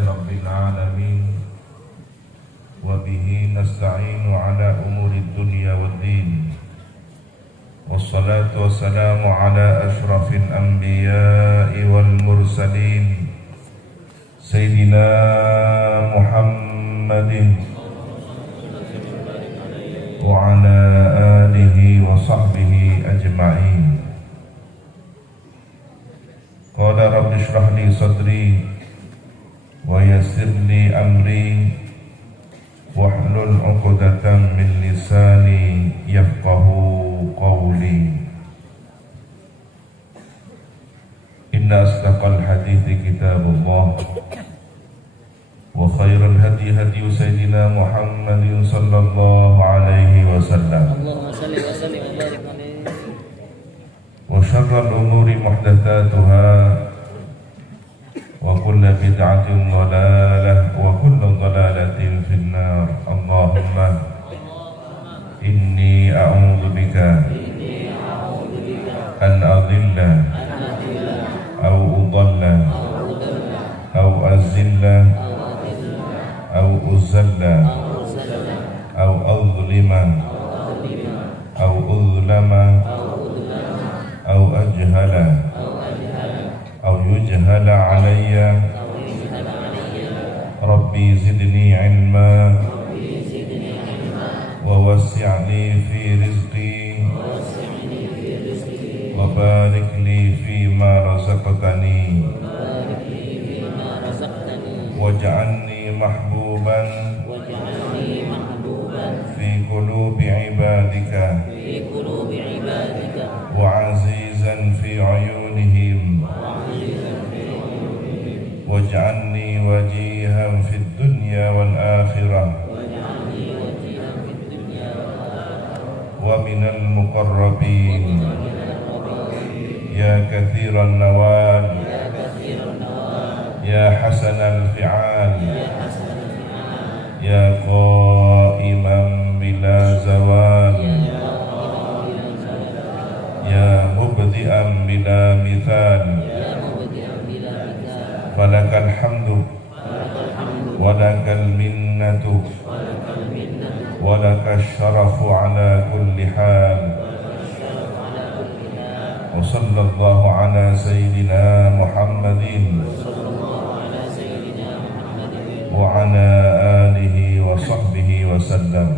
Rabbil Alamin. Wabihi nasta'inu ala umuri dunya waddin. Wassalatu wassalamu ala ashrafil anbiya'i wal mursalin Sayyidina Muhammadin wa ala alihi wa sahbihi ajma'in. Qala rabbi shrah li sadri wa yassir li amri wahlul 'uqdatam min lisani yafqahu qawli. Inna asdaqal hadithi kitabullah wa khairal hadi hadi sayyidina Muhammadin sallallahu alaihi wasallam. Allahumma salli wa sallim wa barik alaihi. Wa syarrul umuri muhdatsatuha wa kullu bid'atin dhalalah wa kullu dhalalatin finnar. Allahumma inni a'udzu bika an adilla aw udalla aw azilla aw uzalla aw azlima aw uzlama aw ajhala aw yujhala alayya. Rabbi zidni ilma wa wasi' fi rizqi wa barik li fi ma razaqtani waj'alni mahbuban fi qulubi ibadika wa azizan fi uyunihim waj'alni wajihan fid dunya wal akhirah wa minal muqarrabin ya kathiran nawal ya hasanal fi'al ya qa'iman bila zawal ya mubdi'an bila mithal falakal hamdu walakal minnatu walakal syarafu ala kulli hal. Wa sallallahu ala sayyidina Muhammadin wa ala alihi wa sahbihi wa sallam.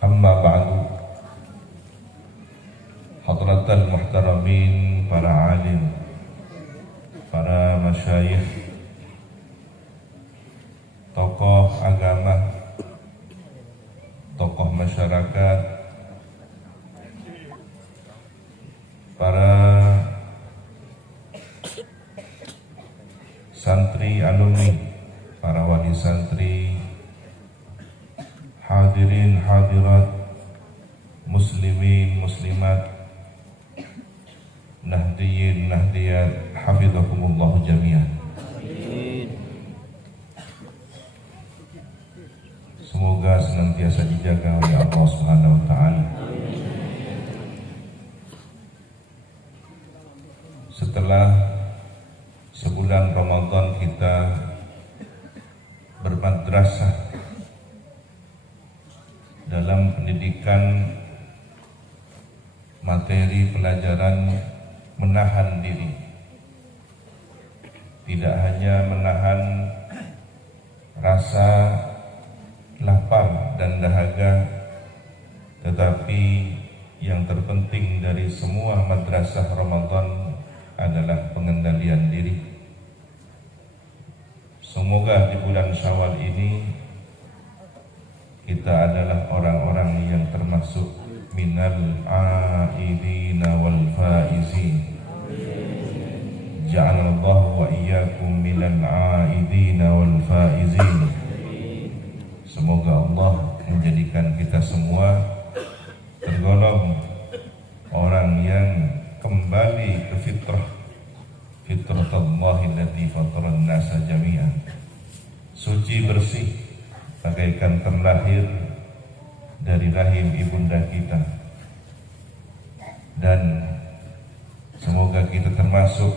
Amma ba'du. Hadratal muhtaramin, para alim, para masyayikh, tokoh agama, tokoh masyarakat, para santri alumni, para wali santri, hadirin hadirat, muslimin muslimat, nahdiyin nahdiyat, hafidhakumullah jami'an. Semoga senantiasa dijaga oleh Allah Subhanahu wa taala. Setelah sebulan Ramadan kita bermadrasah dalam pendidikan materi pelajaran menahan diri. Tidak hanya menahan rasa lapar dan dahaga, tetapi yang terpenting dari semua madrasah Ramadan adalah pengendalian diri. Semoga di bulan Syawal ini kita adalah orang-orang yang termasuk minal a'idina wal faizin. Ja'alallahu wa iyyakum minal a'idina wal faizin. Semoga Allah menjadikan kita semua tergolong orang yang kembali ke fitrah Allahi allati fataran nasa jami'an, suci bersih bagaikan terlahir dari rahim ibunda kita, dan Semoga kita termasuk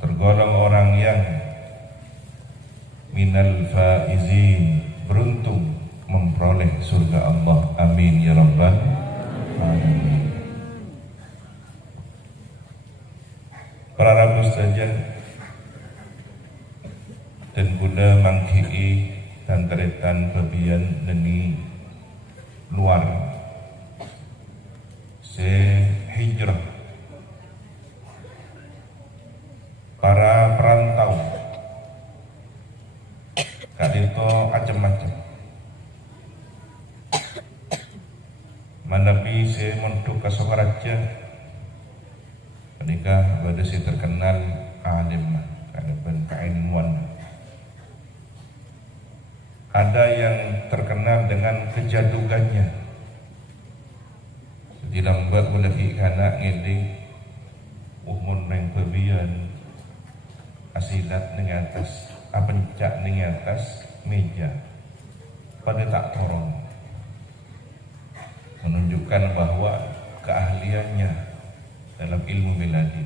tergolong orang yang minal faizin, beruntung memperoleh surga Allah. Amin ya rabbal alamin. Para rabu saja dan Bunda mangkii dan teretan babian neni luar se hijrah para perantau kadito macam-macam manapi se mondok ka Sokaraja menikah pada si terkenal alim ada keilmuan. Ada yang terkenal dengan kejadugannya. Di lambat mulai kana ngeding umur neng bebian asilat ning atas apencak ning atas meja pada tak torong, menunjukkan bahwa keahliannya dalam ilmu beladi.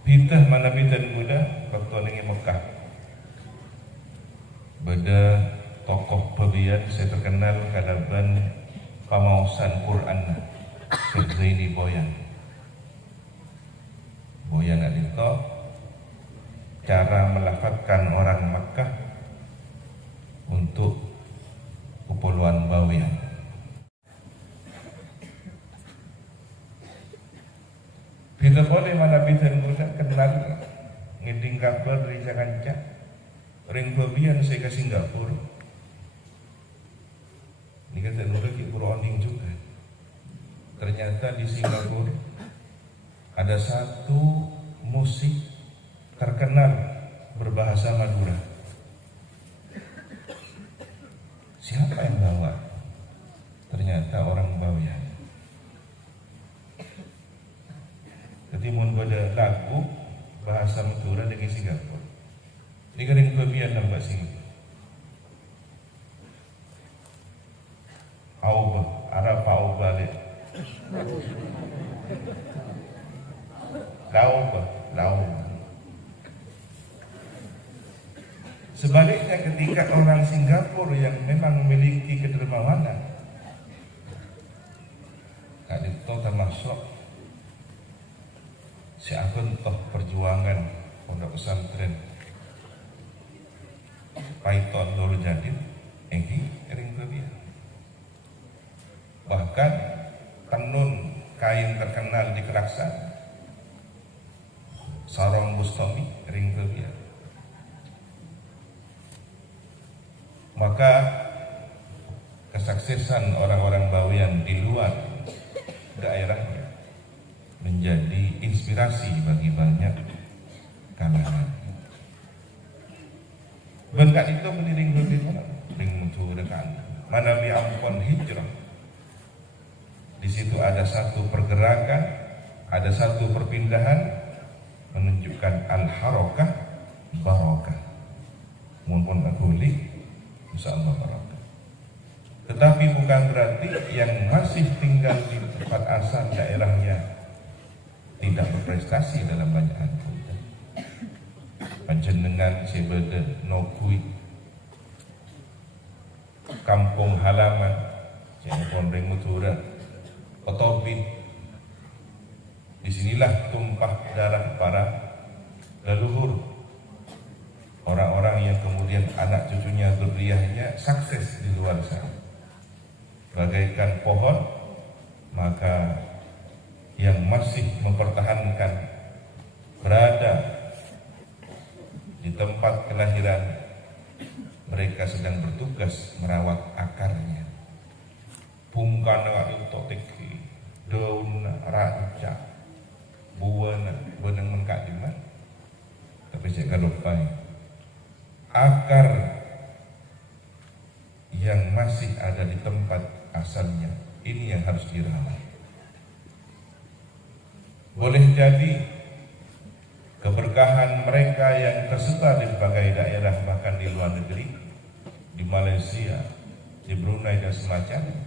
Pitah mana pitah muda waktu nengi Mekah. Beda tokoh pebian saya terkenal kadaban pamausan Quran Syekh Zaini Boyan. Boyan itu cara melafazkan orang Mekah untuk Kepulauan Bawean. Kita boleh mana bisa kenal ngeding kabar dari Jakarta, ring babian saya ke Singapura. Ini kan saya ke Purwoning juga. Ternyata di Singapura ada satu musik terkenal berbahasa Madura. Siapa yang bawa? Ternyata orang Bawean. Jadi mun pada lagu bahasa Madura dengan Singapura. Ini kan yang babian nampak sini. Auba, Arab auba le. Lauba. Sebaliknya ketika orang Singapura yang memang memiliki kedermawanan, kadito termasuk si akun toh perjuangan pondok pesantren Python dulu jadi egi ring dia. Bahkan tenun kain terkenal di Keraksan Sarong Bustami ring dia. Maka kesuksesan orang-orang Bawean di luar daerahnya menjadi inspirasi bagi banyak kalangan. Berkat itu meniring mana? Ring mutu dekat. Mana biampun hijrah. Di situ ada satu pergerakan, ada satu perpindahan menunjukkan al-harakah barakah. Mumpun akulik insyaallah barakah. Tetapi bukan berarti yang masih tinggal di tempat asal daerahnya tidak berprestasi dalam banyak hal. Panjenengan sebeda nokui kampung halaman Cirebon ring Mutura Otobin. Disinilah tumpah darah para leluhur, orang-orang yang kemudian anak cucunya zuriyahnya sukses di luar sana bagaikan pohon. Maka yang masih mempertahankan berada di tempat kelahiran mereka sedang bertugas merawat akarnya. Pungkana untuk teki daun rancak buana benang mengkak di mana. Tapi saya lupa akar yang masih ada di tempat asalnya ini yang harus dirawat. Boleh jadi keberkahan mereka yang tersebar di berbagai daerah, bahkan di luar negeri, di Malaysia, di Brunei dan semacamnya,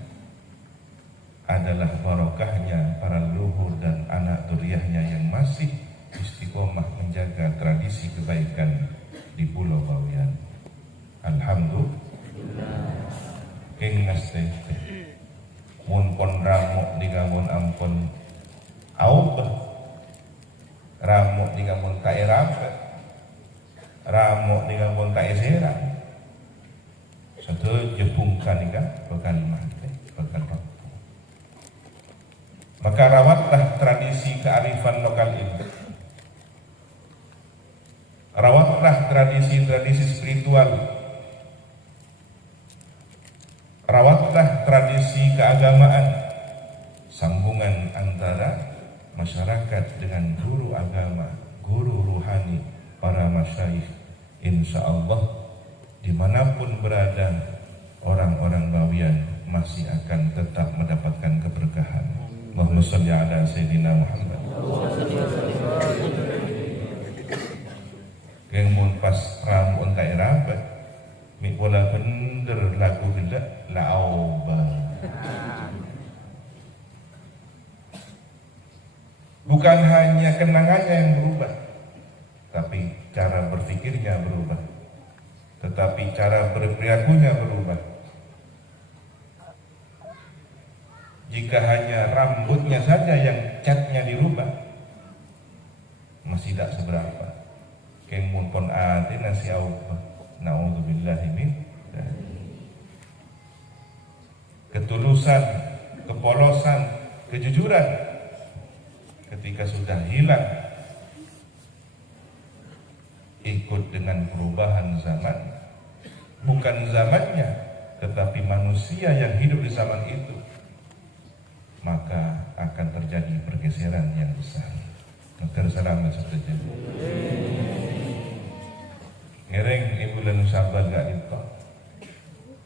adalah barokahnya para leluhur dan anak duriyahnya yang masih istiqomah menjaga tradisi kebaikan di Pulau Bawean. Alhamdulillah. King ngaste mun pon ramuk di gamun ampun aub ramuk di gamun kae rampe ramuk di gamun kae serang satu jebungkan ikan bukan mati bukan waktu. Maka rawatlah tradisi kearifan lokal ini, rawatlah tradisi-tradisi spiritual, rawatlah tradisi keagamaan, sambungan antara masyarakat dengan guru agama, guru ruhani, para masyayikh. Insya Allah dimanapun berada orang-orang Bawean masih akan tetap mendapatkan keberkahan. Allahumma sholli ala Sayyidina Muhammad. Yang mun pas ramu entai rapat mi bola bener lagu gila laoba. Bukan hanya kenangannya yang berubah, tapi cara berpikirnya berubah, tetapi cara berperilakunya berubah. Jika hanya rambutnya saja yang catnya dirubah, masih tidak seberapa. Kemun pon ati nasi Allah. Na'udzubillahi min ketulusan, kepolosan, kejujuran ketika sudah hilang ikut dengan perubahan zaman, bukan zamannya tetapi manusia yang hidup di zaman itu, maka akan terjadi pergeseran yang besar. Tersalam saja. Ngereng ibu dan sahabat gak itu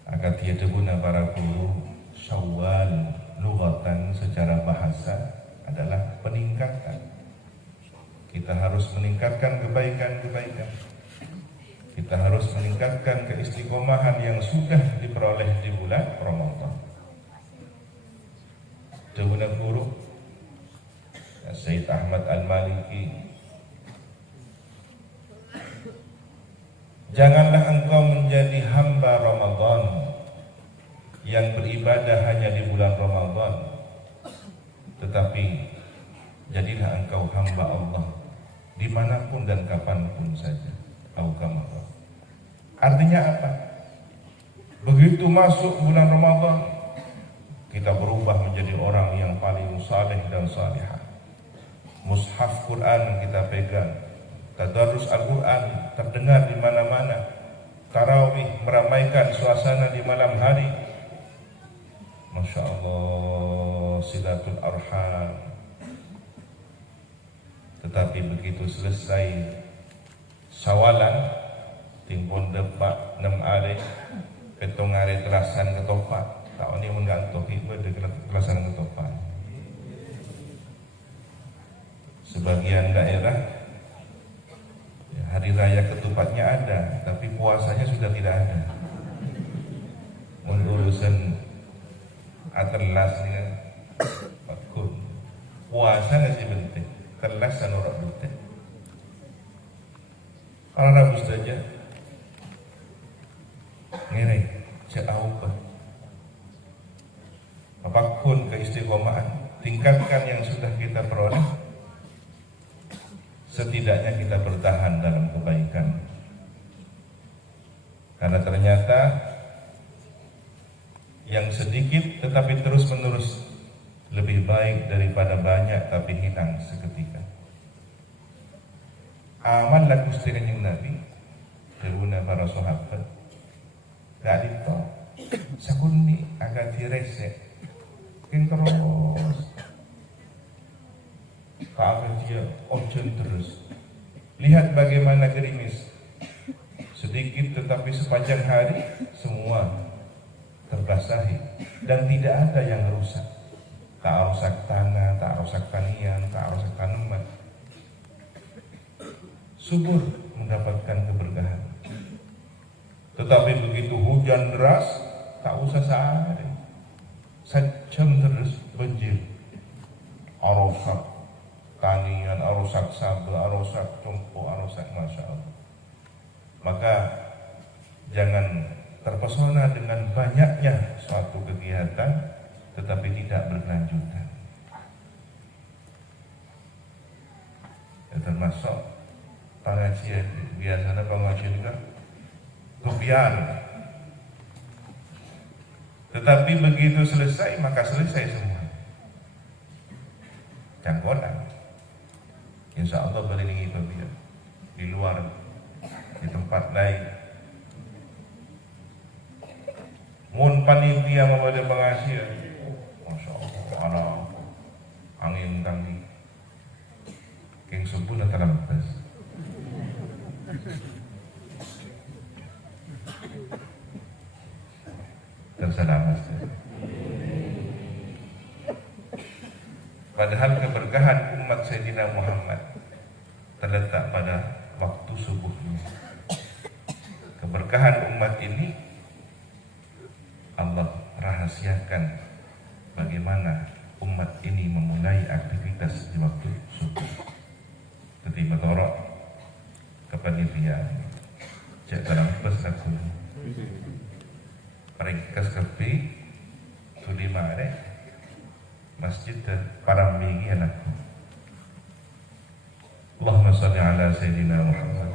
akan tiada guna para guru. Syawal lughatan secara bahasa adalah peningkatan. Kita harus meningkatkan kebaikan-kebaikan. Kita harus meningkatkan keistiqomahan yang sudah diperoleh di bulan Ramadan. Dawuh guru Sayyid Ahmad Al-Maliki, janganlah engkau menjadi hamba Ramadan yang beribadah hanya di bulan Ramadan, tetapi jadilah engkau hamba Allah dimanapun dan kapanpun saja. Artinya apa? Begitu masuk bulan Ramadan, kita berubah menjadi orang yang paling saleh dan salihah. Mushaf Quran yang kita pegang, tadarus Al-Quran terdengar di mana-mana, tarawih meramaikan suasana di malam hari. Masya Allah, silatul arham. Tetapi begitu selesai Sawalan, timpun depak 6 hari, ketong hari telasan ketopak. Tahun ini menggantung itu ada telasan ketopak. Sebagian daerah hari raya ketupatnya ada, tapi puasanya sudah tidak ada. Urusan atelas ni kan, pakun. Puasa nasi penting, telas sanorak penting. Kalau Rabu saja, ngeri, jauh apapun keistiqomahan, tingkatkan yang sudah kita peroleh. Setidaknya kita bertahan dalam kebaikan. Karena ternyata yang sedikit tetapi terus menerus lebih baik daripada banyak tapi hilang seketika. Aman lagu setiranya Nabi, keruna para sahabat. Gak dito, sakuni agak diresek, terus. Kalau dia option terus. Lihat bagaimana gerimis. Sedikit tetapi sepanjang hari semua terbasahi dan tidak ada yang rusak. Tak rusak tanah, tak rusak tanian, tak rusak tanaman. Subur mendapatkan keberkahan. Tetapi begitu hujan deras, tak usah sehari, sejam terus arosak tanian, arosak sambal, arosak tumpu, arosak masya Allah. Maka jangan terpesona dengan banyaknya suatu kegiatan tetapi tidak berkelanjutan. Ya, termasuk pengajian, biasanya pengajian juga kebiar. Tetapi begitu selesai maka selesai semua. Cangkolan. Insya Allah beriringi kebiar di luar, di tempat lain. Mun panitia memada pengajian, masya Allah, ada angin tanggi, king subuh dan terlambat. Terselamat. Padahal keberkahan umat Sayyidina Muhammad terletak pada waktu subuhnya. Keberkahan umat ini Allah rahasiakan bagaimana umat ini memulai aktivitas di waktu subuh. Ketika torok kepanitiaan cek dalam pesaku ringkas kepi sudi mare masjid para migi anakku. Allahumma salli ala Sayyidina Muhammad.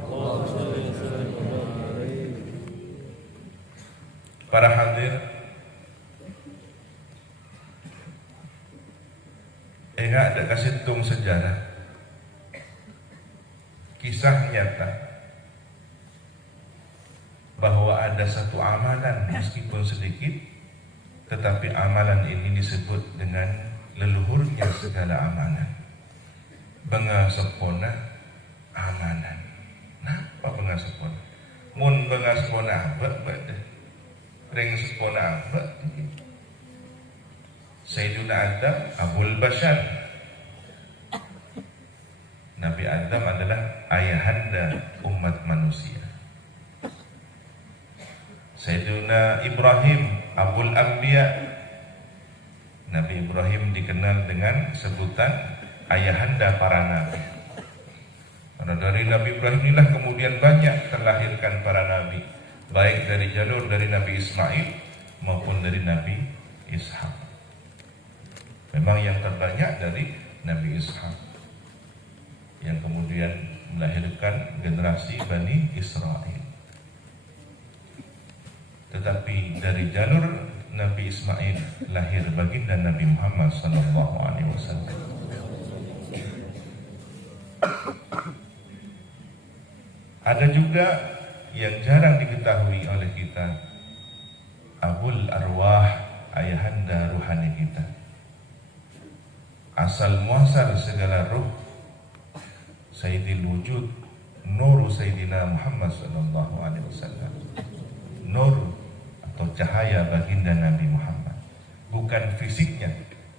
Para hadir, ada kasitung sejarah, kisah nyata bahwa ada satu amalan meskipun sedikit, tetapi amalan ini disebut dengan leluhurnya segala amalan. Benga sepona amalan. Napa benga sepona? Mun benga sepona abad bade. Ring sepona abad. Sayyiduna Adam Abul Bashar. Nabi Adam adalah ayahanda umat manusia. Sayyiduna Ibrahim Abul Anbiya. Nabi Ibrahim dikenal dengan sebutan ayahanda para nabi. Karena dari Nabi Ibrahim inilah kemudian banyak terlahirkan para nabi, baik dari jalur dari Nabi Ismail maupun dari Nabi Ishak. Memang yang terbanyak dari Nabi Ishak, yang kemudian melahirkan generasi Bani Israel. Tetapi dari jalur Nabi Ismail lahir baginda Nabi Muhammad SAW. Ada juga yang jarang diketahui oleh kita, Abul Arwah, ayahanda ruhani kita. Asal muasal segala ruh, Sayyidil Wujud, Nur Sayyidina Muhammad SAW. Nur atau cahaya baginda Nabi Muhammad, bukan fisiknya,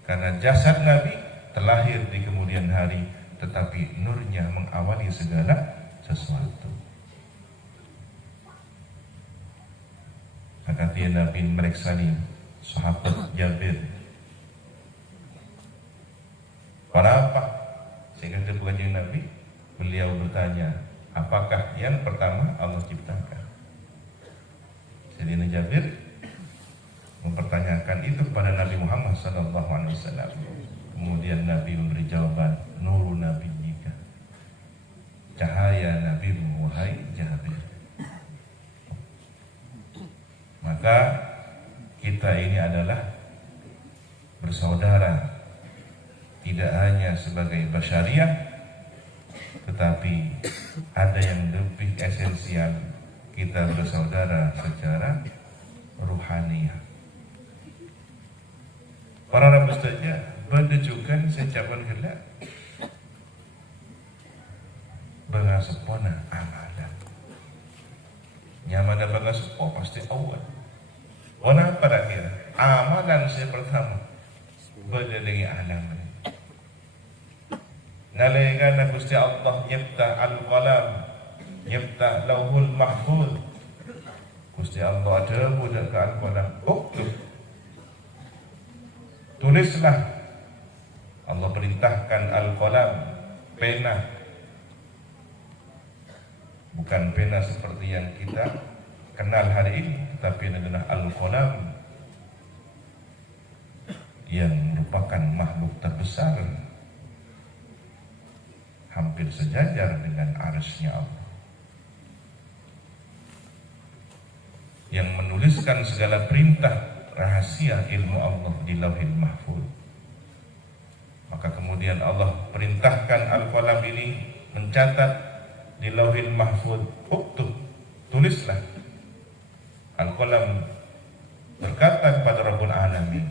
karena jasad Nabi terlahir di kemudian hari, tetapi nurnya mengawali segala sesuatu. Maka dia Nabi mereksani sahabat Jabir, para apa? Sehingga bukan Nabi, beliau bertanya, apakah yang pertama Allah ciptakan? Sayyidina Jabir mempertanyakan itu kepada Nabi Muhammad SAW. Kemudian Nabi memberi jawaban, Nurun Nabi jika, cahaya Nabi wahai Jabir. Maka kita ini adalah bersaudara, tidak hanya sebagai basyariah, tetapi ada yang lebih esensial, kita bersaudara secara ruhaniah. Para rabbus saja berdejukan secapan gelap bengasepona amalan. Nyaman dan bengasepo pasti awal. Wana pada kira amalan saya pertama berdelingi alam. Nalaikan Gusti Allah nyipta al-qalam, nyipta lauhul mahfuz. Gusti Allah ada budak ke al-qalam. Tulislah Allah perintahkan al-qalam, pena. Bukan pena seperti yang kita kenal hari ini, tetapi adalah al-qalam yang merupakan makhluk terbesar, hampir sejajar dengan arsy-Nya Allah, yang menuliskan segala perintah rahasia ilmu Allah di Lauhil Mahfuz. Maka kemudian Allah perintahkan al-qalam ini mencatat di Lauhil Mahfuz. Uktub, tulislah. Al-qalam berkata kepada Rabbul Alamin,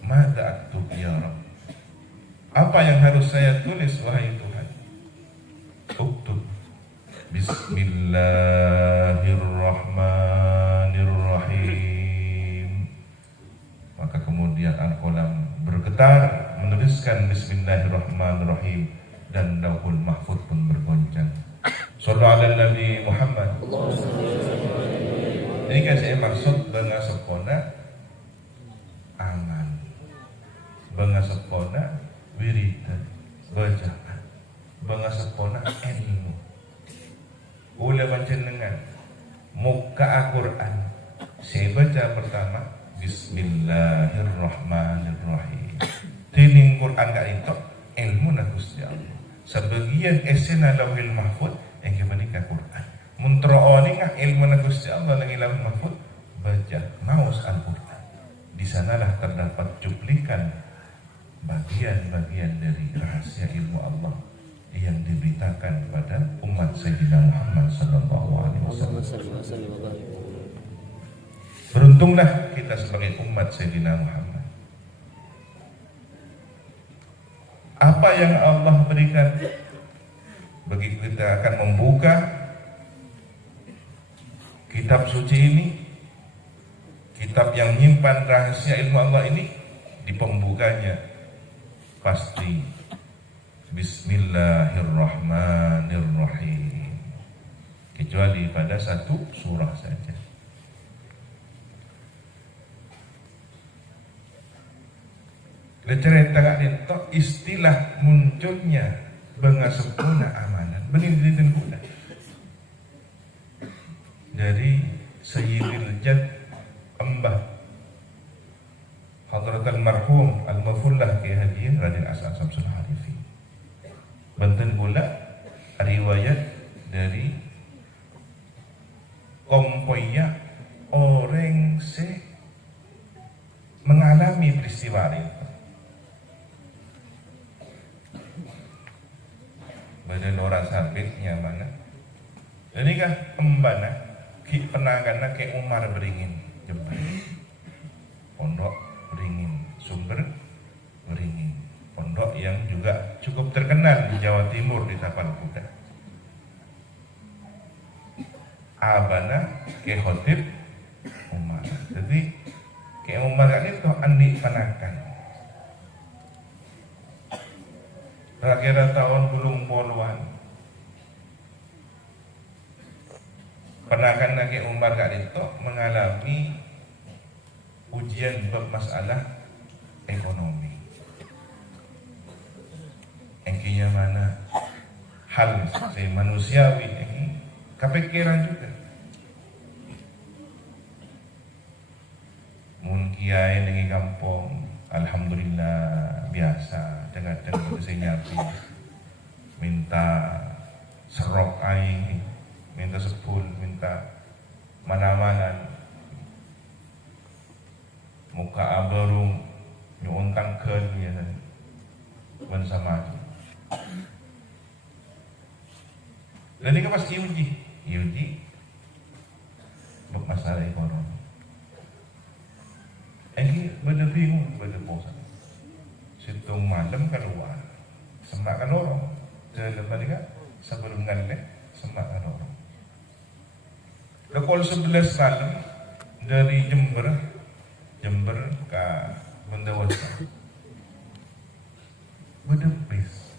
"Mada aktub ya Rabb?" Apa yang harus saya tulis wahai Tuhan? Uktub Bismillahirrahmanirrahim. Maka kemudian al-qalam bergetar menuliskan Bismillahirrahmanirrahim, dan Lauhul Mahfuz pun bergoncang. Sallallahu ala Nabi Muhammad. Ini kan saya maksud dengan sepona aman, dengan sepona wiridan, bacaan, dengan sepona ilmu. Ula panjenengan muka Al-Quran, saya baca pertama Bismillahirrahmanirrahim. Tining Quran gak itu ilmu na Gusti Allah. Sebagian esena Lauhil Mahfuz yang kebanika Quran. Muntrooni ngah ilmu na Gusti Allah nang Lauhil Mahfuz, baca maus Al-Quran. Di sanalah terdapat cuplikan bagian-bagian dari rahasia ilmu Allah yang diberitakan kepada umat Sayyidina Muhammad sallallahu alaihi wasallam. Beruntunglah kita sebagai umat Sayyidina Muhammad. Apa yang Allah berikan bagi kita akan membuka kitab suci ini, kitab yang menyimpan rahasia ilmu Allah ini. Di pembukanya pasti Bismillahirrahmanirrahim, kecuali pada satu surah saja. Cerita kak itu istilah munculnya bengasepuna amanan benih dan guna dari Sayyidil Jad Mbah Hadratul Marhum Al-Mafullah Ki Haji Raden As'ad Samsul Harifi. Banten pula riwayat dari kompoya orang mengalami peristiwa itu. Badan orang sabitnya mana? Jadi kah embana ki penangana ke Umar beringin jembat. Pondok beringin, sumber beringin. Pondok yang juga cukup terkenal di Jawa Timur di Tapal Kuda. Abana ke khotib Umar. Jadi ke Umar itu andi penakan. Kira-kira tahun 80-an penakan lagi Umar kak itu mengalami ujian bab masalah ekonomi. Engkinya mana hal manusiawi ini kepikiran juga. Mun kiai dengan kampung, alhamdulillah biasa dengan nyapi minta serok aing, minta sepul, minta mana-mana muka abarung nyuntang ken ya kan sama aja. Dan ini pas uji bab masalah ekonomi. Ini bener bingung, bener bosan. Situng malam keluar, semak kan orang. Jalan tadi kan sebelum ngalih semak kan orang. Pukul 11 malam dari Jember ke Bendawasa. Bedepis.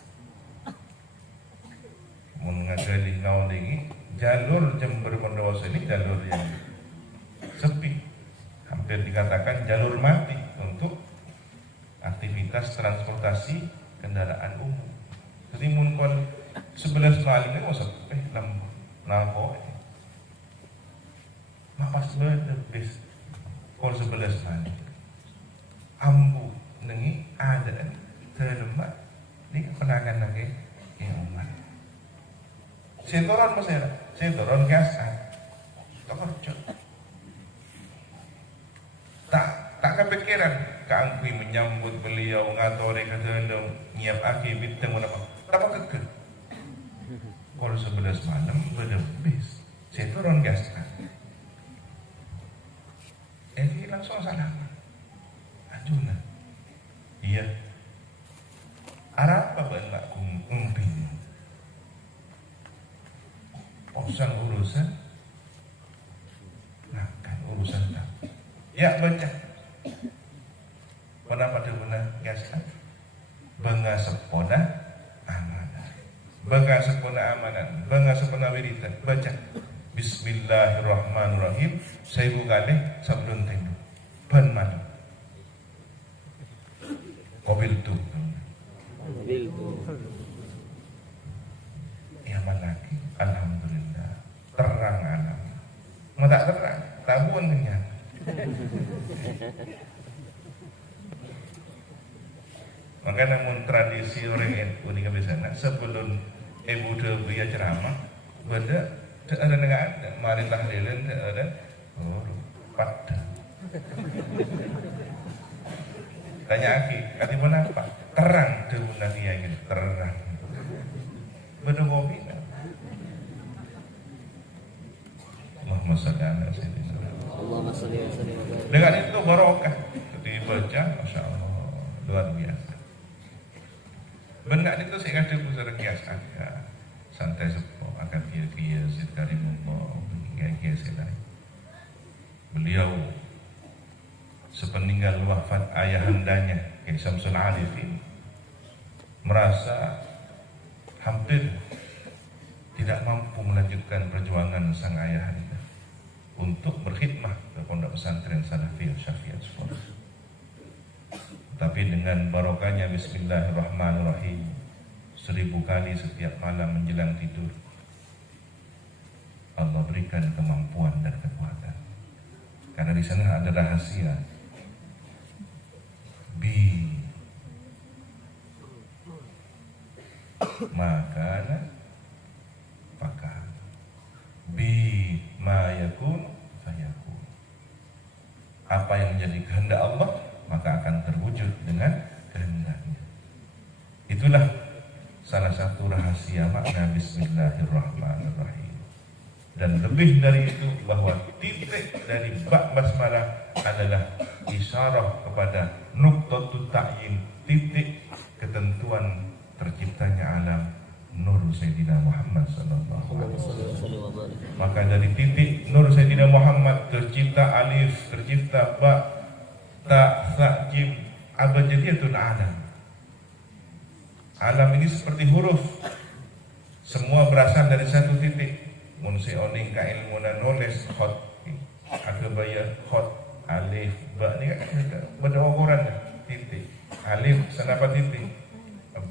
Mengagali ngau lagi jalur Jember Bendawasa ini jalur yang sepi. Hampir dikatakan jalur mati untuk aktivitas transportasi transportasi kendaraan umum. Jadi mun kon 11 malam ini usah lampu. Mapas bener bis kon 11 malam. Ambu nengi ada terlemak di kenangan lagi yang umat. Setoran masih ada, setoran gas terkocok. Tak kepikiran keangkui menyambut beliau ngatori kata nyiap aki bintang mana tak kekeh. Kalau 11 malam berdebis, setoran gas. Langsung salam. Ajuna. Iya. Arab apa nak kumpin? Urusan nah kan urusan tak. Ya baca. Kenapa dia benar gaskan? Bangga sepona amanah. Bangga sepona amanah. Bangga sepona wiritan. Baca. Bismillahirrahmanirrahim. Saya buka deh sebelum tengok. Ban malam. Mobil tu. Ya malaki. Alhamdulillah. Terang alam. Mau tak terang? Tabuan kenyang. Maka namun tradisi orang NU ini kebiasaan sebelum ibu dia ceramah, benda ada negara mari tahlilan ada pada. Tanya aki, kati mana apa? Terang deuna dia ingin terang. Benda kopi. Allahumma shalli ala sayyidina. Allahumma shalli wa sallim wa barik. Dengan itu barokah dibaca, masya Allah luar biasa. Benar itu saya kata pusat kiasan ya santai sepo akan kia sekali mau kia selai. Beliau sepeninggal wafat ayahandanya Kiai Syamsul Arifin merasa hampir tidak mampu melanjutkan perjuangan sang ayahanda untuk berkhidmah ke pondok pesantren Salafiyah Syafi'iyah Sekolah. Tapi dengan barokahnya Bismillahirrahmanirrahim 1000 kali setiap malam menjelang tidur, Allah berikan kemampuan dan kekuatan. Karena di sana ada rahasia. Bi makana pakar. Bi ma yakun fayakun. Apa yang menjadi kehendak Allah maka akan terwujud dengan kehendaknya. Itulah salah satu rahasia makna Bismillahirrahmanirrahim. Dan lebih dari itu bahwa titik dari bab basmalah adalah isyarah kepada nuqtatut ta'yin, titik ketentuan terciptanya alam nur Sayyidina Muhammad sallallahu alaihi wasallam. Maka dari titik nur Sayyidina Muhammad tercipta alif, tercipta ba, ta, sa, jim, abjadiyatul alam. Alam ini seperti huruf, semua berasal dari satu titik. Mun si oning ka ilmu na nulis khot, akabaya khot, alif, ba ni kan benda ukuran titik. Alif senapa titik,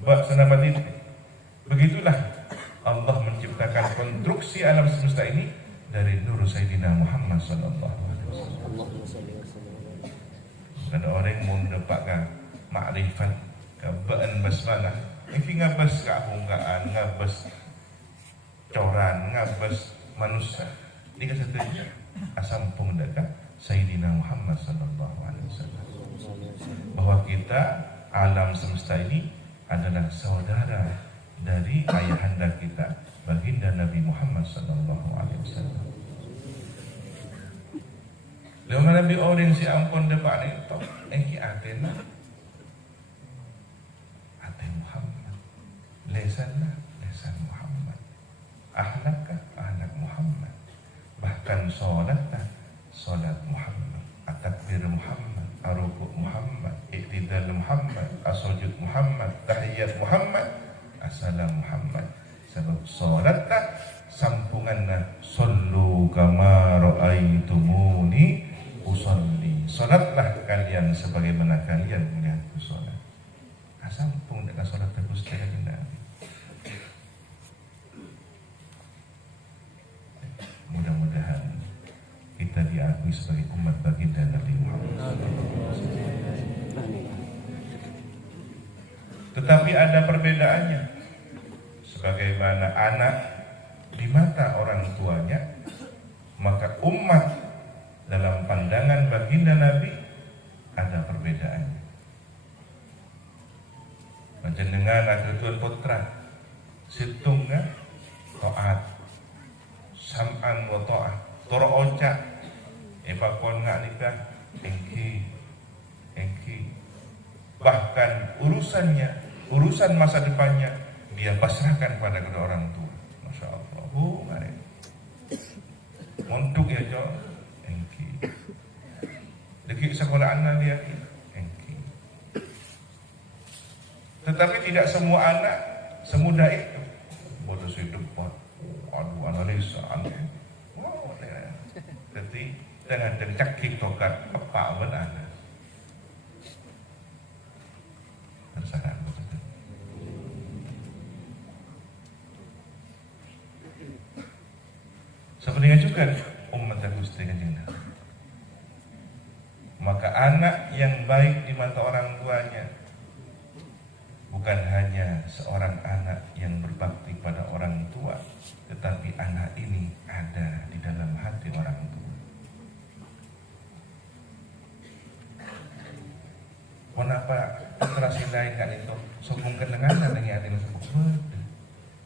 ba senapa titik. Begitulah Allah menciptakan konstruksi alam semesta ini dari nur Sayyidina Muhammad sallallahu alaihi wasallam. Dan orang mun dapatkan makrifat kabaan basmalah, iki ngabas kahunggaan, ngabas coran, ngabas manusia. Ini kesetujuan asampung dekat Sayyidina Muhammad sallallahu alaihi wasallam. Bahwa kita alam semesta ini adalah saudara dari ayahanda kita, baginda Nabi Muhammad sallallahu alaihi wasallam. Lalu Nabi orang si ampun depan itu, engki Athena, Athena Muhammad, lesanlah lesan Muhammad, ahlakah ahlak Muhammad, bahkan sholatlah sholat Muhammad, at-takbir Muhammad, aruku Muhammad, iktidal Muhammad, asujud Muhammad, tahiyat Muhammad, assalam Muhammad. Sebab sholatlah sampunganna sallu kama ra'aitumuni usolli. Salatlah kalian sebagaimana kalian melihatku salat. sampung dengan sholat Gusti Kanjeng Nabi. Mudah-mudahan kita diakui sebagai umat baginda Nabi Muhammad. Tetapi ada perbedaannya. Sebagaimana anak di mata orang tuanya, maka umat dalam pandangan baginda Nabi ada perbedaannya. Panjenengan agutun putra situngnya taat sam'an wa ta'ah toro oncak epakon ngak nikah engki bahkan urusan masa depannya dia pasrahkan pada kedua orang tua. Masya Allah, mari untuk ya jo engki deki sekolah anak dia engki. Tetapi tidak semua anak semudah itu. Bodoh hidup pot, aduh analisa aneh. Wow, jadi dengan dencak tokat apa anak. Terserah betul. Sebenarnya juga umat Gusti Kanjeng Nabi. Maka anak yang baik di mata orang tuanya bukan hanya seorang anak yang berbakti pada orang tua, tetapi anak ini ada di dalam hati orang tua. Kenapa terasi lain kan itu sokong kenangan dengan adil sebut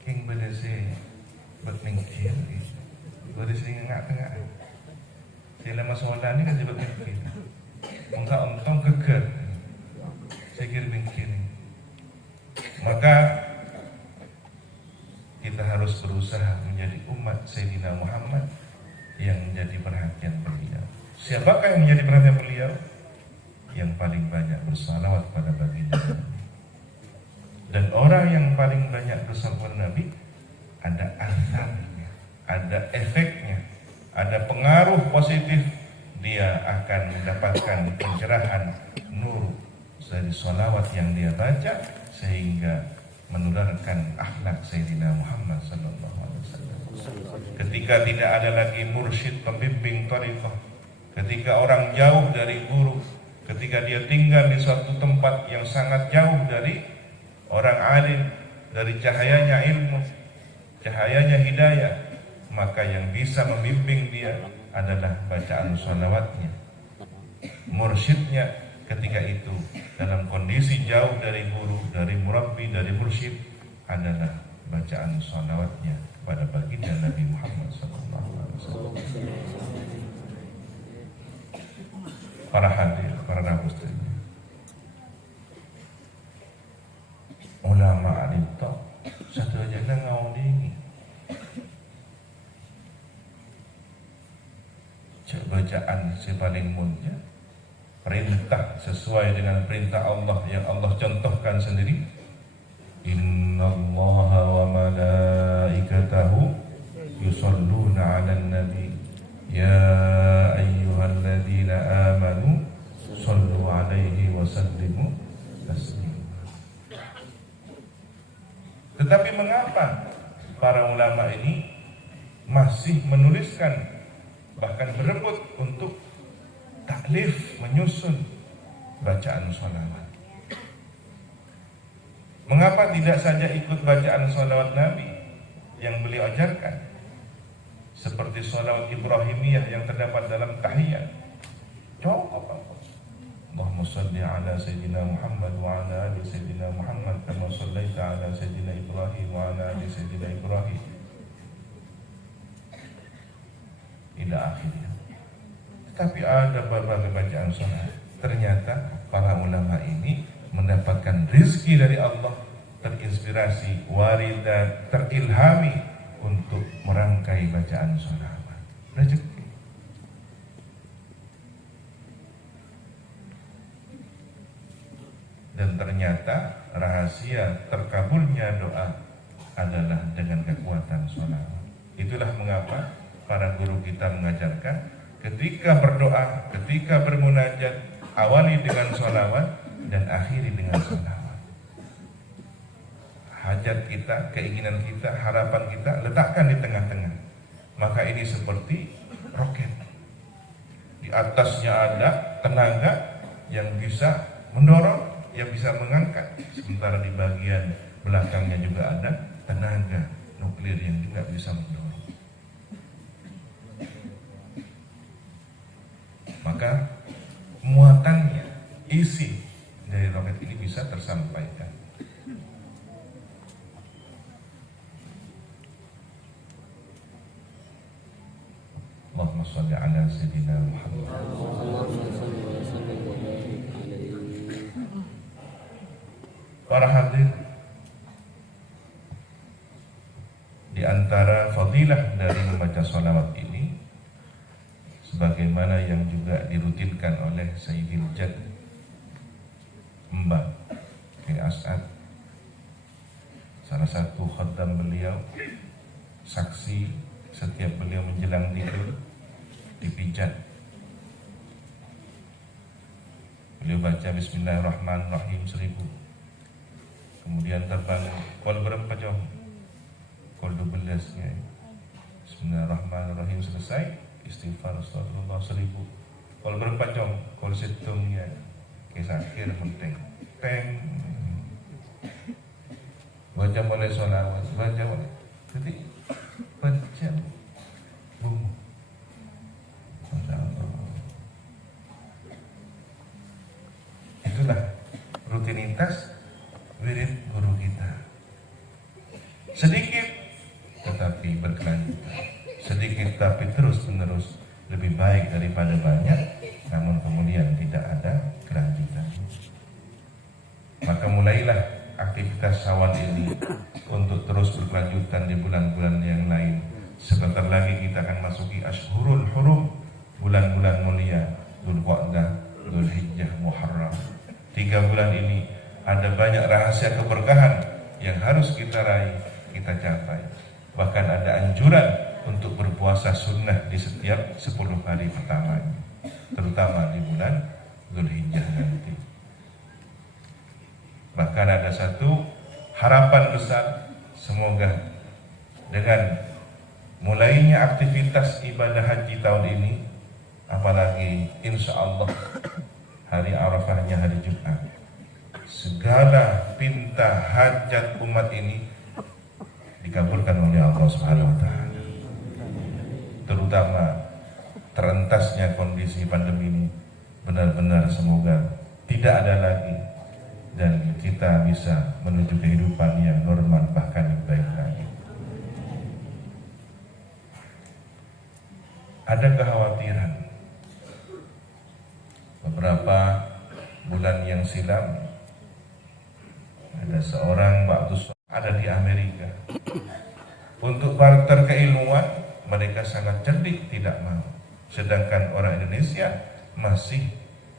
king berdesi bermingkir berdesi ngak-ngak sila masalah ini kan sebut mingkir enggak untung geger sekir mingkir. Maka kita harus berusaha menjadi umat Sayyidina Muhammad yang menjadi perhatian beliau. Siapakah yang menjadi perhatian beliau? Yang paling banyak bersalawat pada baginda Nabi. Dan orang yang paling banyak bersalawat pada Nabi ada asarnya, ada efeknya, ada pengaruh positif. Dia akan mendapatkan pencerahan nur dari salawat yang dia baca, sehingga menularkan akhlak Sayyidina Muhammad sallallahu alaihi wasallam. Ketika tidak ada lagi mursyid pembimbing thariqah, ketika orang jauh dari guru, ketika dia tinggal di suatu tempat yang sangat jauh dari orang alim, dari cahayanya ilmu, cahayanya hidayah, maka yang bisa membimbing dia adalah bacaan sholawatnya. Mursyidnya ketika itu dalam kondisi jauh dari guru, dari murabbi, dari mursyid adalah bacaan sholawatnya kepada baginda Nabi Muhammad SAW. Para hadir, para nabusti, ulama adito satu aja ngau ini bacaan si paling mulia, perintah sesuai dengan perintah Allah yang Allah contohkan sendiri. Innallaha wa malaikatahu yusholluna 'alan nabi ya ayyuhalladzina amanu shollu 'alaihi wa sallimu taslima. Tetapi mengapa para ulama ini masih menuliskan, bahkan berebut untuk taklif, menyusun bacaan sholawat? Mengapa tidak saja ikut bacaan sholawat Nabi yang beliau ajarkan, seperti sholawat Ibrahimiyah yang terdapat dalam tahiyat? Cukup Allahumma salli ala Sayyidina Muhammad wa ala ali Sayyidina Muhammad kama sallaita ala Sayyidina Ibrahim wa ala ali Sayyidina Ibrahim ila akhirnya. Tapi ada berbagai bacaan sholawat. Ternyata para ulama ini mendapatkan rizki dari Allah, terinspirasi, warida, terilhami untuk merangkai bacaan sholawat. Rezeki. Dan ternyata rahasia terkabulnya doa adalah dengan kekuatan sholawat. Itulah mengapa para guru kita mengajarkan ketika berdoa, ketika bermunajat, awali dengan sholawat dan akhiri dengan sholawat. hajat kita, keinginan kita, harapan kita, letakkan di tengah-tengah. Maka ini seperti roket. Di atasnya ada tenaga yang bisa mendorong, yang bisa mengangkat. Sementara di bagian belakangnya juga ada tenaga nuklir yang juga bisa mendorong. Maka muatannya, isi dari roket ini bisa tersampaikan. Allahumma sholli ala sayyidina Muhammad. Allahumma salli wa sallim wa barik alaihi. Para hadirin, di antara fadilah dari membaca sholawat ini, sebagaimana yang juga dirutinkan oleh Sayyidil Jad Mbak Ki As'ad, salah satu khaddam beliau, saksi setiap beliau menjelang tidur dipijat. Beliau baca Bismillahirrahmanirrahim 1000, kemudian terbangun. Kol berapa jam? Kol 12 ya. Bismillahirrahmanirrahim selesai, istighfar astagfirullah 1000. Kol berapa jam? Kol situng ya. Kisah akhir penting. Teng. Baca boleh sholawat, baca boleh. Jadi baca. Itulah rutinitas wirid guru kita. Sedikit tetapi berkelanjutan, sedikit tapi terus menerus, lebih baik daripada banyak namun kemudian tidak ada kelanjutan. Maka mulailah aktivitas Syawal ini untuk terus berkelanjutan di bulan-bulan yang lain. Sebentar lagi kita akan masuki Ashhurul Hurum, bulan-bulan mulia, Dzulqa'dah, Dzulhijjah, Muharram. 3 bulan ini ada banyak rahasia keberkahan yang harus kita raih, kita capai. Bahkan ada anjuran untuk berpuasa sunnah di setiap 10 hari pertama, terutama di bulan Dzulhijjah nanti. Bahkan ada satu harapan besar, semoga dengan mulainya aktivitas ibadah haji tahun ini, apalagi insya Allah hari Arafahnya hari Jumat, segala pinta hajat umat ini dikabulkan oleh Allah Subhanahu wa taala. Terutama terentasnya kondisi pandemi ini, benar-benar semoga tidak ada lagi dan kita bisa menuju kehidupan yang normal, bahkan lebih baik lagi. Ada kekhawatiran beberapa bulan yang silam, ada seorang Mbak ada di Amerika. Untuk barter keilmuan mereka sangat cerdik, tidak mau. Sedangkan orang Indonesia masih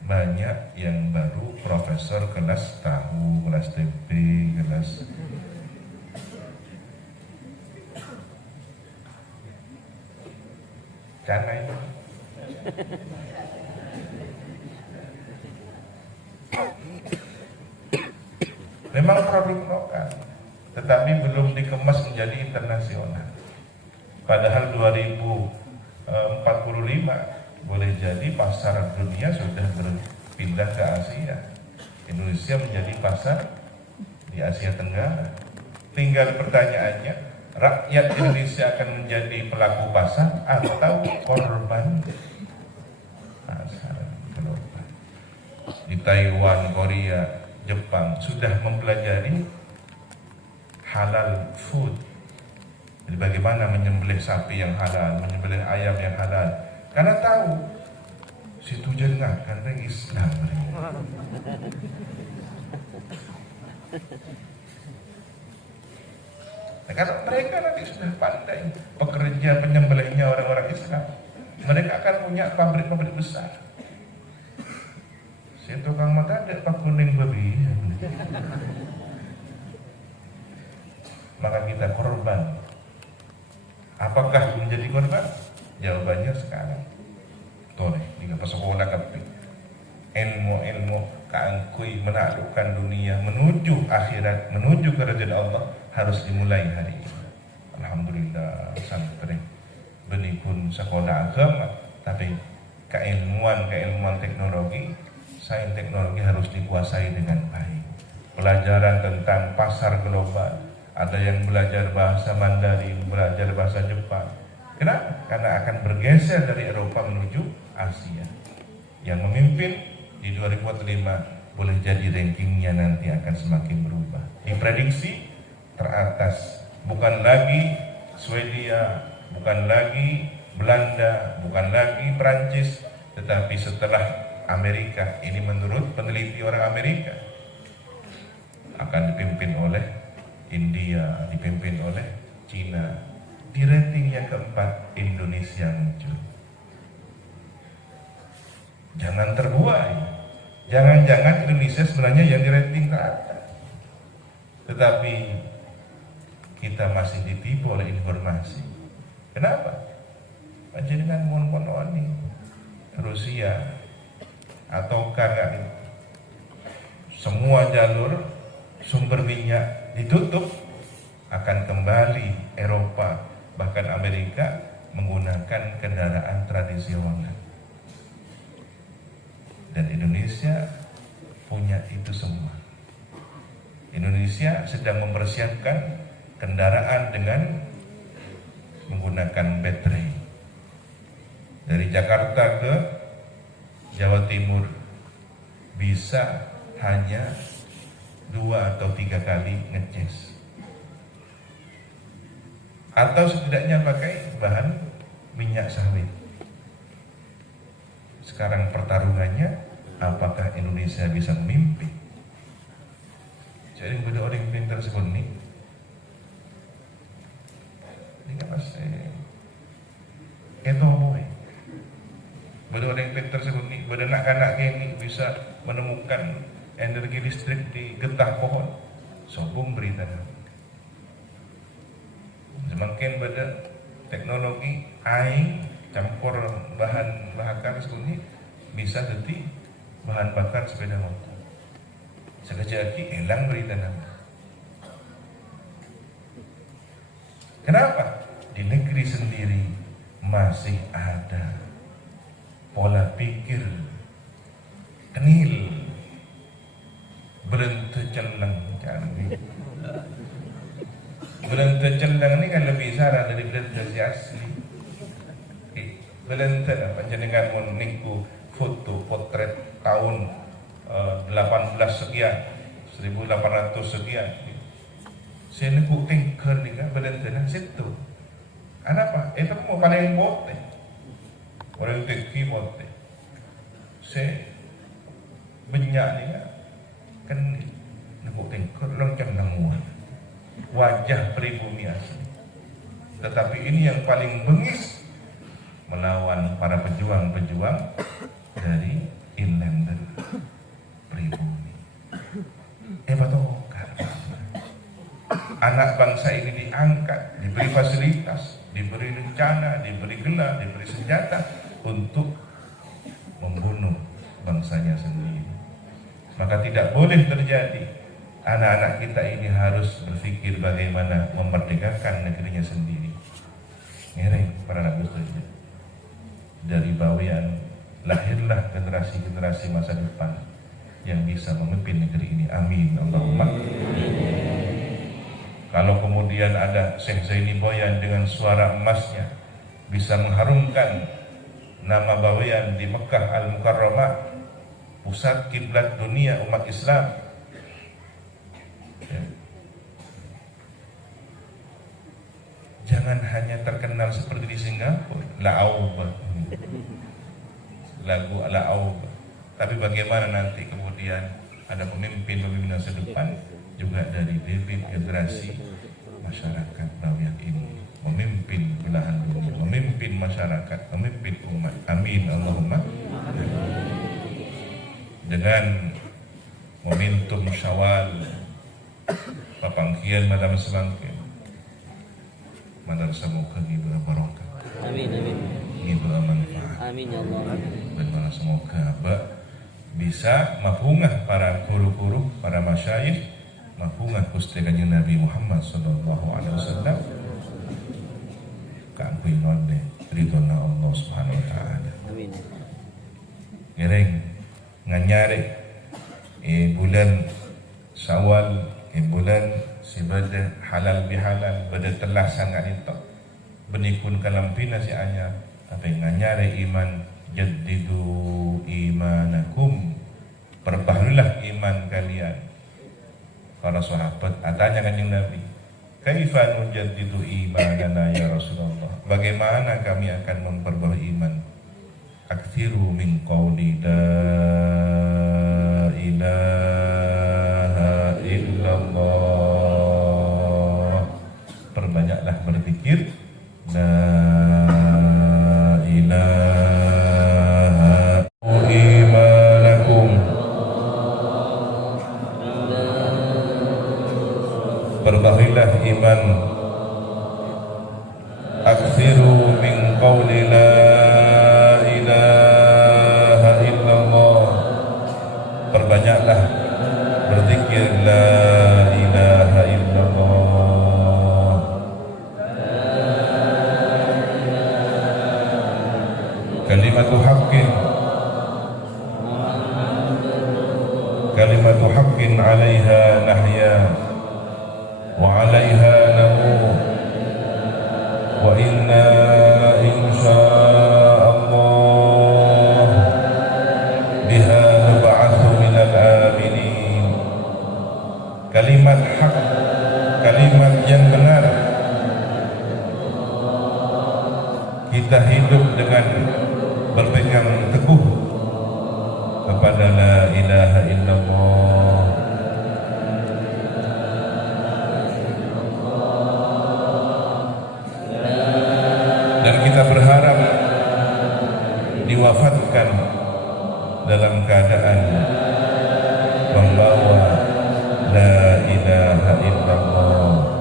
banyak yang baru profesor kelas tahu, kelas TP, kelas canai. Memang produk lokal, tetapi belum dikemas menjadi internasional. Padahal 2045 boleh jadi pasar dunia sudah berpindah ke Asia. Indonesia menjadi pasar di Asia Tenggara. Tinggal pertanyaannya, rakyat Indonesia akan menjadi pelaku pasar atau korban pasar global. Di Taiwan, Korea, Jepang sudah mempelajari halal food. Jadi bagaimana menyembelih sapi yang halal, menyembelih ayam yang halal. Karena tahu situ jengah karena Islam. Nah, kalau mereka nanti sudah pandai, pekerja penyembelihnya orang-orang Islam, mereka akan punya pabrik-pabrik besar. Si tukang mata ada pak kuning babi. Maka kita korban. Apakah menjadi korban? Jawabannya sekarang. Tore, jika sekolah kapi ilmu kaangkui menaklukkan dunia menuju akhirat, menuju kerajaan Allah harus dimulai hari ini. Alhamdulillah santri benih pun sekolah agama, tapi keilmuan teknologi, sains teknologi harus dikuasai dengan baik. Pelajaran tentang pasar global, ada yang belajar bahasa Mandarin, belajar bahasa Jepang. Kenapa? Karena akan bergeser dari Eropa menuju Asia. Yang memimpin di 2045 boleh jadi rankingnya nanti akan semakin berubah. Diprediksi teratas, bukan lagi Swedia, bukan lagi Belanda, bukan lagi Prancis, tetapi setelah Amerika, ini menurut peneliti orang Amerika, akan dipimpin oleh India, dipimpin oleh Cina. Di rating yang keempat, Indonesia muncul. Jangan terbuai. Jangan-jangan Indonesia sebenarnya yang di rating teratas. Tetapi kita masih ditipu oleh informasi. Kenapa? Panjenengan mon-monon nih Rusia atau karena semua jalur sumber minyak ditutup, akan kembali Eropa bahkan Amerika menggunakan kendaraan tradisional. Dan Indonesia punya itu semua. Indonesia sedang mempersiapkan kendaraan dengan menggunakan baterai. Dari Jakarta ke Jawa Timur bisa hanya 2 atau 3 kali ngecas. Atau setidaknya pakai bahan minyak sawit. Sekarang pertarungannya, apakah Indonesia bisa memimpin? Jadi ada orang yang pintar seperti ini. Ini kan pasti itu boy. Ada orang yang pintar seperti ini. Ada anak-anak ini bisa menemukan energi listrik di getah pohon. Sobong berita. Semakin pada teknologi air campur bahan bakar seperti bisa jadi bahan bakar sepeda motor. Sekejap lagi hilang berita nama. Kenapa? Di negeri sendiri masih ada pola pikir kenil berente celeng cantik. Berente celeng ini kan lebih sarah dari berente si asli. Berente panjenengan mau niku foto potret tahun 18 sekian, 1800 sekian. Saya niku tingker nih kan berente nang situ. Kenapa? Itu mau paling bote. Orang tinggi bote. Saya banyak nih kan niku tingker lengkap nanguan. Wajah pribumi asli. Tetapi ini yang paling bengis melawan para pejuang-pejuang dari inlander pribumi. Batokar. Anak bangsa ini diangkat, diberi fasilitas, diberi rencana, diberi gelar, diberi senjata untuk membunuh bangsanya sendiri. Maka tidak boleh terjadi. Anak-anak kita ini harus berpikir bagaimana memerdekakan negerinya sendiri. Ngereng para anak setuju. Dari bawian lahirlah generasi-generasi masa depan yang bisa memimpin negeri ini. Amin. Allahumma. Kalau kemudian ada Syekh Zaini Boyan dengan suara emasnya bisa mengharumkan nama bawian di Mekah Al-Mukarramah, pusat kiblat dunia umat Islam. Jangan hanya terkenal seperti di Singapura, La'aub, lagu La'aub. Tapi bagaimana nanti kemudian ada pemimpin-pemimpin masa depan juga dari bibit generasi masyarakat bawian ini, memimpin belahan dunia, memimpin masyarakat, memimpin umat. Amin Allahumma. Dengan momentum Syawal, papangkian madam semangkin. Madam semoga ini berbarokah. Amin amin. Ini bermanfaat. Amin ya Allah. Dan semoga bisa mafhumah para guru-guru, para masyayikh, mafhumah Gusti Kanjeng Nabi Muhammad sallallahu alaihi wasallam. Kanggo nonde ridhona Allah Subhanahu wa taala. Amin. Ngereng nganyare bulan Syawal, bulan sibada halal bihalal, bada telah sangat itu. Benikun kalampina si anya, tapi nganyare iman, jaddidu imanakum, perbaharilah iman kalian. Para sahabat tanya Kanjeng Nabi, kaifa nujaddidu imanana ya Rasulullah? Bagaimana kami akan memperbaharui iman? Aktsiru min qawli la ilaha illallah. Perbanyaklah berzikir la ilaha imanakum. Perbaharilah iman. Aktsiru min qawli la ilaha illallah. Perbanyaklah berzikir la ilaha illallah. Kalimatu haqqin, kalimatu haqqin 'alaiha nahya wa 'alaiha namut wa inna insya'allah biha nub'atsu minal aminin. Kalimat hak, kalimat yang benar, kita hidup dengan berpegang teguh kepada la ilaha illallah. Dan kita berharap diwafatkan dalam keadaan membawa la ilaha illallah.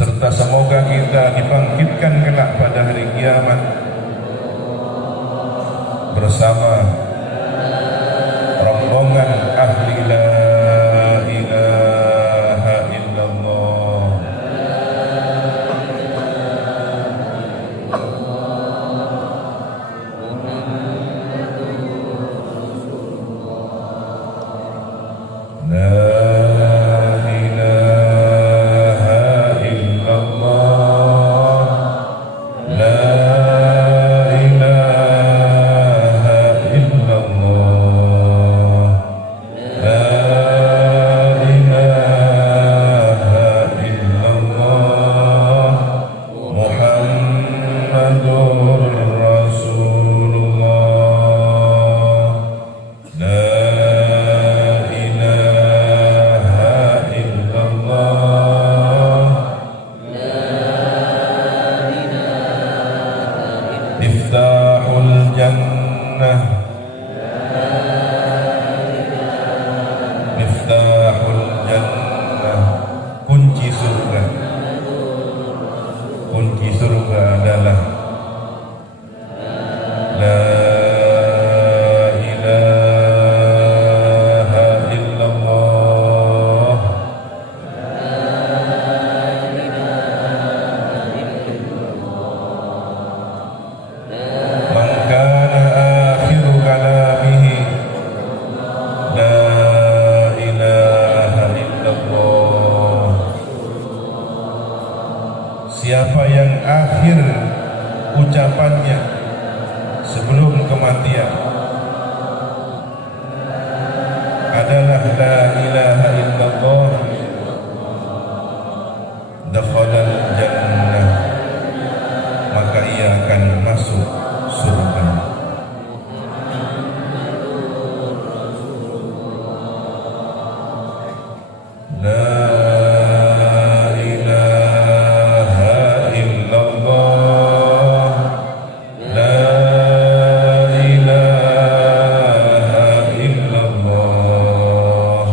Serta semoga kita dibangkitkan kelak pada hari kiamat bersama rombongan ahli la ilaha illallah. Miftahul jannah, miftahul jannah, kunci surga. Kunci surga adalah la ilaha illallah. Man kana akhiru kalamihi la ilaha illallah. Siapa yang akhir ucapannya sebelum kematian adalah la ilaha illallah, dakhalal jannah, maka ia akan masuk surga. La ilaha illallah, la ilaha illallah.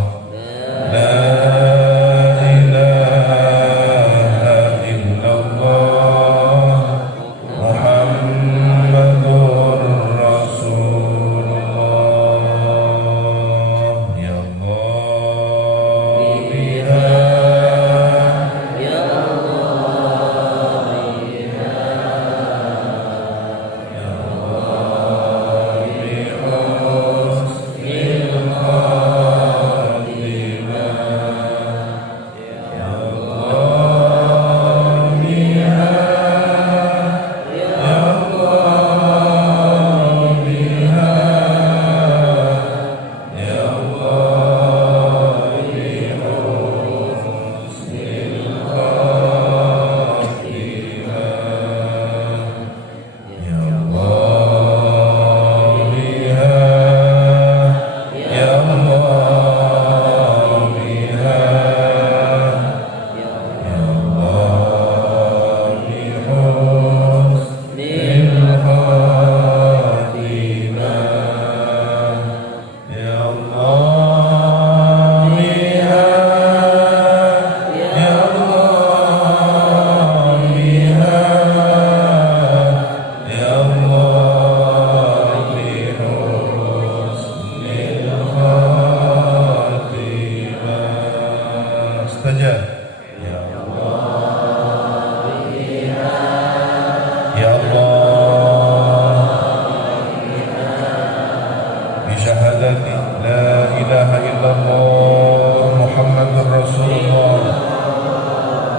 syahadati la ilaha illallah Muhammadur Rasulullah.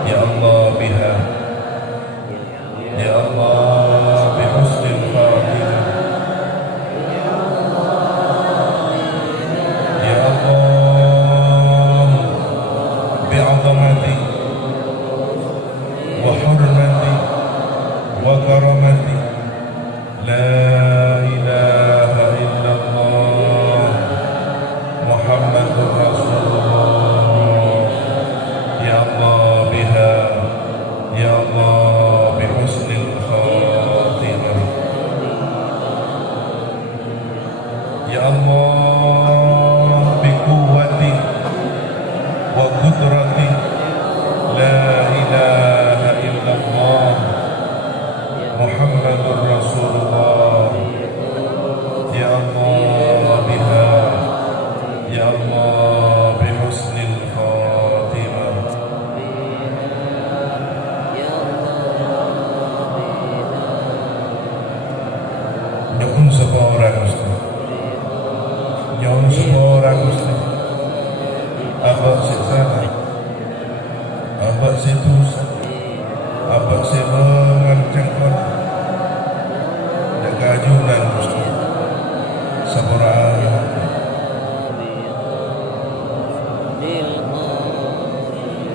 Ya Allah biha, ya Allah bi husnil khatimah, ya Allah bi 'azamati wa hurmati wa karamati la ilaha illallah Muhammadur Rasulullah. Ya Allah biha, ya Allah bi husnil khatimah, ya Allah bi quwwati wa qudrati la ilaha illallah Muhammadur Rasulullah. Ya Allah biha, ya Allah bi husnil khatimah. Nyokun seorang Gusti, nyokun seorang Gusti, abad seksana, abad setusa, abad semengancangkan, jaga ajunan Gusti, seorang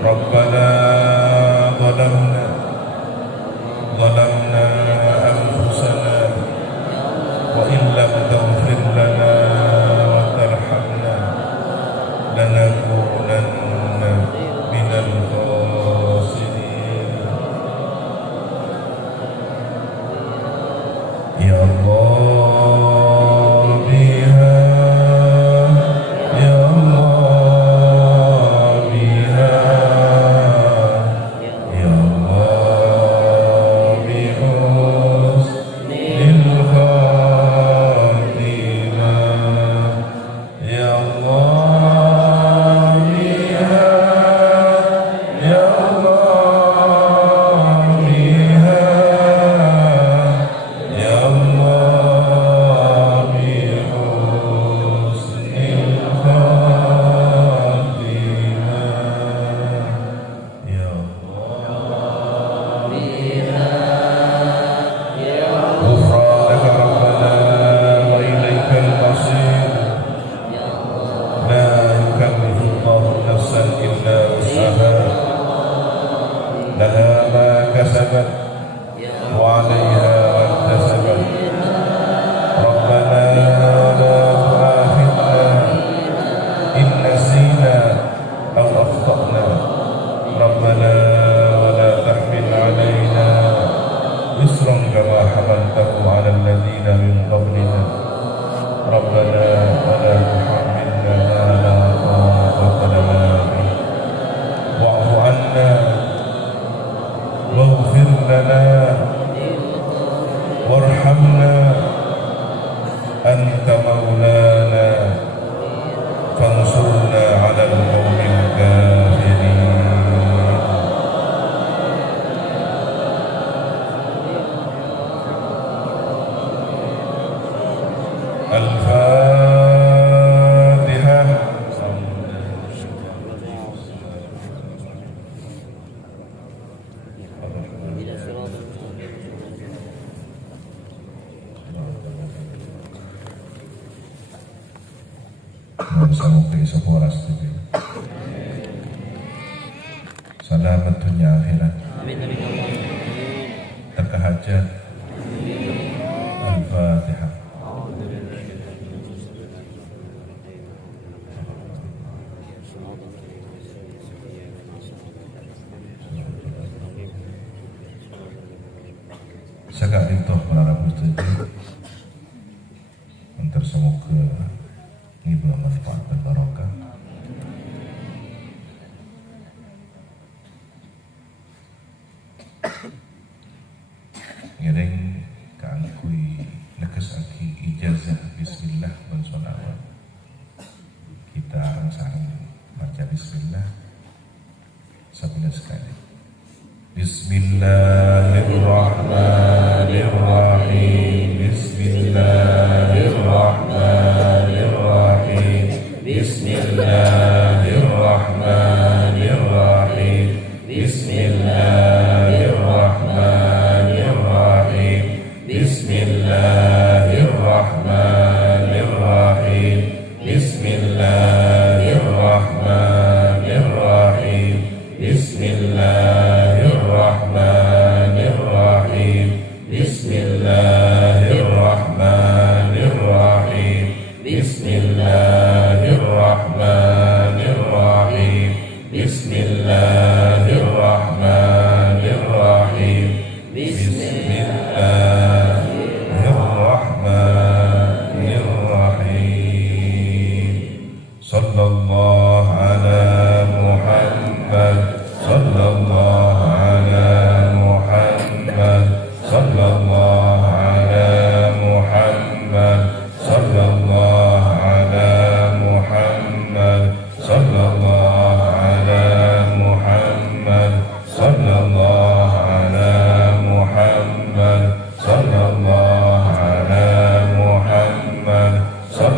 Rabbana zalamna anfusana wa in lam taghfir lana wa tarhamna lanakunanna minal khasirin. Ya Allah biha, ya Allah biha, ya Allah bi husnil khatimah, ya Allah biha, ya Allah biha, ya Allah bi husnil khatimah, ya غفرانك ربنا وإليك المصير. لا يكلف الله نفسا إلا وسعها لها ما كسبت وعليها ما اكتسبت. ربنا لا تؤاخذنا إن نسينا أو أخطأنا. ربنا ولا تحمل علينا إصرا كما حملته على الذين من قبلنا. ربنا ولا تحملنا ما لا طاقة لنا به. واعف عنا واغفر لنا وارحمنا أنت مولانا فانصرنا على القوم الكافرين. Al-Fatihah. Sampai sekolah studi. Selamat dunia akhirat. Terkahajat. Al-Fatihah. Sagak bintoh para puji antar semoga ngibah manfaat dan barokah. Ngiring kaangkui nekesaki ijazah bismillah dan sholawat. Kita sareng baca bismillah sabila sekali. Bismillahirrahmanirrahim. Bismillahirrahmanirrahim.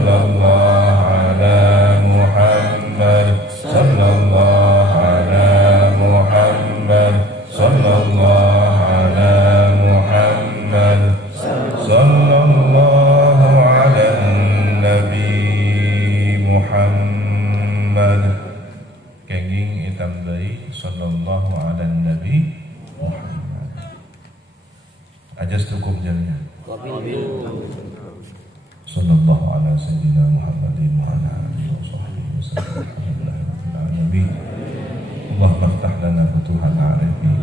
sallallahu ala Muhammad, sallallahu ala Muhammad, sallallahu ala Muhammad, sallallahu ala Nabi Muhammad. Kenging itambah sallallahu ala Nabi Muhammad. Ajas cukup jamnya. Sallallahu ala Sayyidina Muhammadin wa ala alihi wa sahbihi wa sallam. Alhamdulillahirabbil alamin. Allahumma iftah lana futuhal arifin.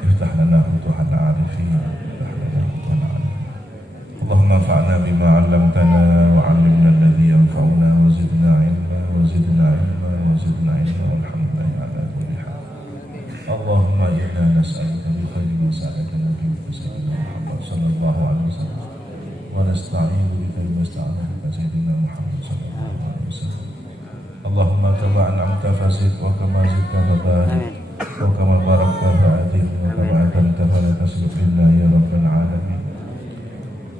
Iftah lana futuhal arifin. Iftah lana futuhal arifin. Allahumma anfa'na bima 'allamtana wa 'allimna alladhi yanfa'una wa zidna 'ilma wa zidna 'ilma wa zidna 'ilma walhamdulillahi ala kulli hal. Allahumma inna nas'aluka bi khairi ma sa'alaka nabiyyuka sayyidina Muhammad sallallahu alaihi wasallam wa nasta'inu bika bima sta'anaka sayyidina Muhammad sallallahu alaihi wasallam. Allahumma kama an'amta fasid wa kama zidta fabarik wa kama barakta fa'adir wa kama atamta fala tasbih billah ya rabbal alamin.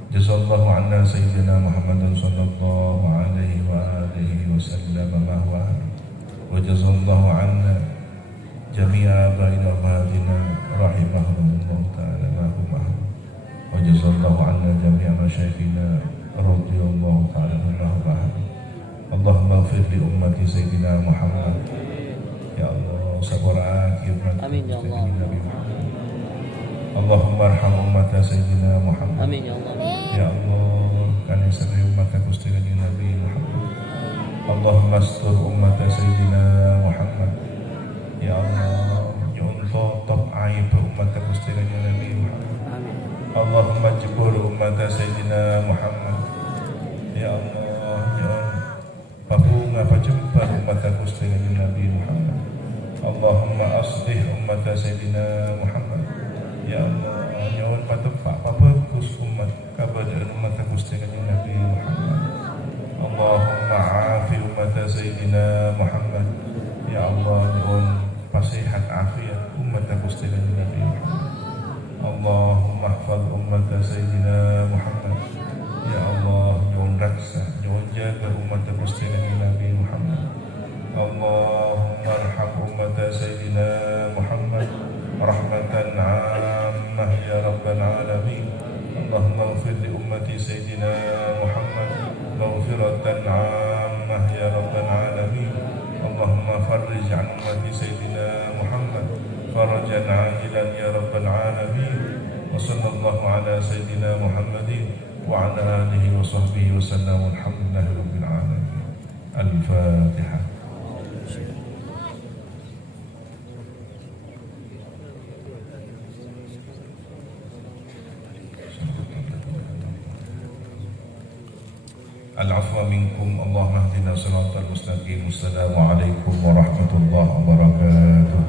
Jazallahu anna sayyidina Muhammadan sallallahu alaihi wa alihi wa sallam ma huwa wa jazallahu anna jami'a baina umatina rahimahumullah ta'ala ma huwa wa jazallahu anna jami'a masyayikhina radhiyallahu ta'ala ma huwa. Allahumma ighfir li ummati sayyidina Muhammad. Ya Allah, sabarah umat Amin ya Allah. Nabi Muhammad. Allahumma arham ummata sayyidina Muhammad. Amin ya Allah. Ya Allah, kami sadari ummata Gusti Nabi Muhammad. Allahumma astur ummata sayyidina Muhammad. Ya Allah, nyunto top aib ummata Gusti Nabi Muhammad. Amin. Allahumma jibur ummata sayyidina Muhammad. Ya Allah, nyun pabunga pajumpa ummata Gusti Nabi Muhammad. Allahumma aslih ummata sayyidina Muhammad. Ya Allah, nyun patepak pabagus umat kabadaan ummata Gusti Nabi Muhammad. Allahumma afi ummata sayyidina Muhammad. Ya Allah, nyun pasihat afiat ummata Gusti Nabi Muhammad. Allahumma hafaz ummata sayyidina Muhammad. Ya Allah, nyun raksa nyun jaga ummata Gusti Nabi Muhammad. Allahumma arham ummata sayyidina Muhammad rahmatan 'ammah ya rabbal alamin. Allahumma ighfir li ummati sayyidina Muhammad maghfiratan 'ammah ya rabbal alamin. Allahumma farrij 'an ummati sayyidina Muhammad farajan 'ajilan ya rabbal alamin. Wa sallallahu ala sayyidina Muhammadin wa ala alihi wa sahbihi wa sallam. Alhamdulillahi rabbil alamin. Al-Fatihah. Al-afwa minkum, Allahumma hdina siratal mustaqim. Assalamualaikum warahmatullahi wabarakatuh.